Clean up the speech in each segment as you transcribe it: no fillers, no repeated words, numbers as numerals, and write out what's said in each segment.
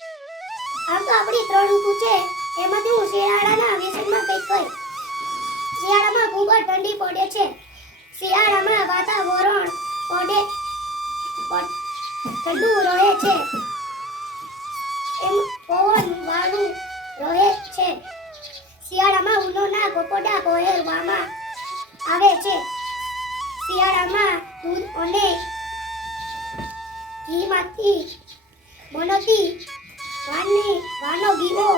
આમ તો આપણી 3 ઋતુ છે એમાંથી હું શિયાળાના વિષયમાં કંઈક કહીશ. શિયાળામાં ખૂબ જ ઠંડી પડે છે. શિયાળામાં વાતાવરણ ઠંડુ રહે છે. એમ પવન વાળું રહે છે. શિયાળામાં ઊનના કપડાં પહેરવામાં આવે છે. શિયાળામાં દૂધ અને ઘીમાંથી બનતી વાનગીઓ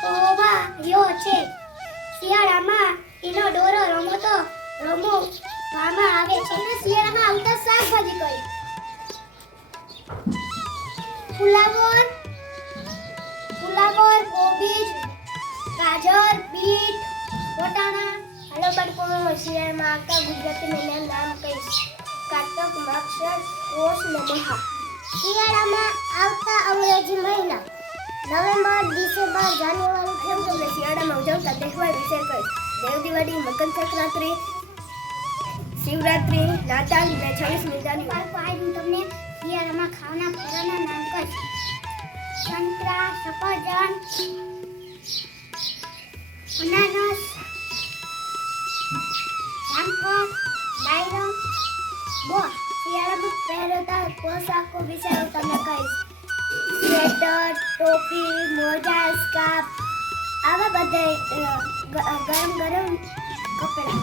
ખવાયો છે. શિયાળામાં ઇનડોર રમતો રમવામાં આવે છે. શિયાળામાં આવતા શાકભાજી કઈ? ફુલાવર, કોબીજ, ગાજર, બીટ, વટાણા. હાલો બાળકો, શિયાળામાં આવતા ગુજરાતી મહિનાનું નામ કહીશ. કારતક, માગશર, પોષ ને મહા. શિયાળામાં આવતા અંગ્રેજી મહિના નવેમ્બર, ડિસેમ્બર, જાન્યુઆરી, ફેબ્રુઆરી. શિયાળામાં ઉજવતા તહેવાર વિશે કહીશ. દેવ દિવાળી, મકર સંક્રાંતિ, શિવરાત્રી, નાતાલ ને 26મી જાન્યુઆરી. આજ હું તમને શિયાળામાં ખાવાના ફળોના નામ કહીશ. સંતરા, સફરજન, અનાનસ, જામફળ, ડાયરો, બોર. શિયાળામાં પહેરતા પોશાકો વિશે હું તમને કહીશ. સ્વેટર, ટોપી, મોજા, સ્કાર્ફ, આવા બધા ગરમ કપડાં.